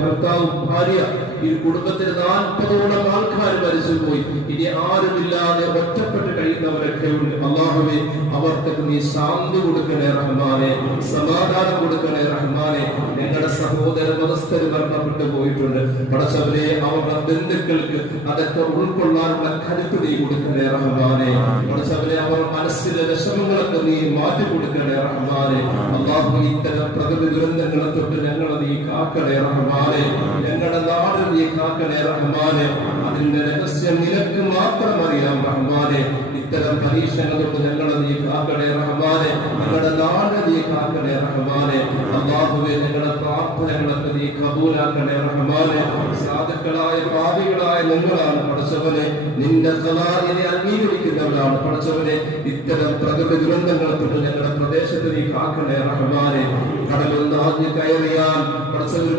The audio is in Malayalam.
ഭർത്താവും ഭാര്യ ഈ കുടുംബത്തിന് 40ഓളം ആൾക്കാർ മരിച്ചുപോയി. ഇനി ആരുമില്ലാതെ ഒറ്റപ്പെട്ട് കഴിയുന്നവരൊക്കെ ഉണ്ട്. അല്ലാഹുവേ, അവർക്ക് നീ ശാന്തി കൊടുക്കണേ റഹ്മാനെ, സമാധാനം കൊടുക്കണേ റഹ്മാനെ. ഞങ്ങളുടെ സഹോദര മതസ്ഥര് മരണപ്പെട്ടു പോയിട്ടുണ്ട്. പടച്ചവനെ, അവരുടെ ബന്ധുക്കൾക്ക് അതൊക്കെ ഉൾക്കൊള്ളാനുള്ള കരുത്ത് നീ കൊടുക്കണേ റഹ്മാനെ. പടച്ചവനെ, അവർ മനസ്സിലെ വിഷമങ്ങളൊക്കെ നീ മാറ്റി കൊടുക്കണേ റഹ്മാനെ. അല്ലാഹു, ഇത്തരം പ്രകൃതി ദുരന്തങ്ങളെ തൊട്ട് ഞങ്ങളെ നീ കാക്കണേ റഹ്മാനെ. ഞങ്ങളുടെ നാട് നീ കാക്കണേ റഹ്മാനെ. അതിന്റെ രഹസ്യം നിനക്ക് മാത്രം അറിയാം റഹ്മാനെ. ഇത്തരം പരീക്ഷകൾ കൊണ്ട് ഞങ്ങളെ നീ കാക്കണേ റഹ്മാനെ. ഞങ്ങളുടെ നാട് നീ കാക്കണേ റഹ്മാനെ. അല്ലാഹുവേ, ഞങ്ങളുടെ പ്രാർത്ഥനകളൊക്കെ നീ കബൂലാക്കണേ റഹ്മാനെ. സാധുക്കളായ പാപികളായ ഞങ്ങളാണ് പടച്ചവനെ, നിന്റെ ഖലാഇനെ അംഗീകരിക്കുന്നവരാണ് പടച്ചവനെ. ഇത്തരം പ്രകൃതി ദുരന്തങ്ങളെ തൊട്ട് ഞങ്ങളുടെ പ്രദേശത്ത് നീ കാക്കണേ റഹ്മാനെ. കടലൊന്ന് ആദ്യം കയറിയാൽ പടച്ചവൻ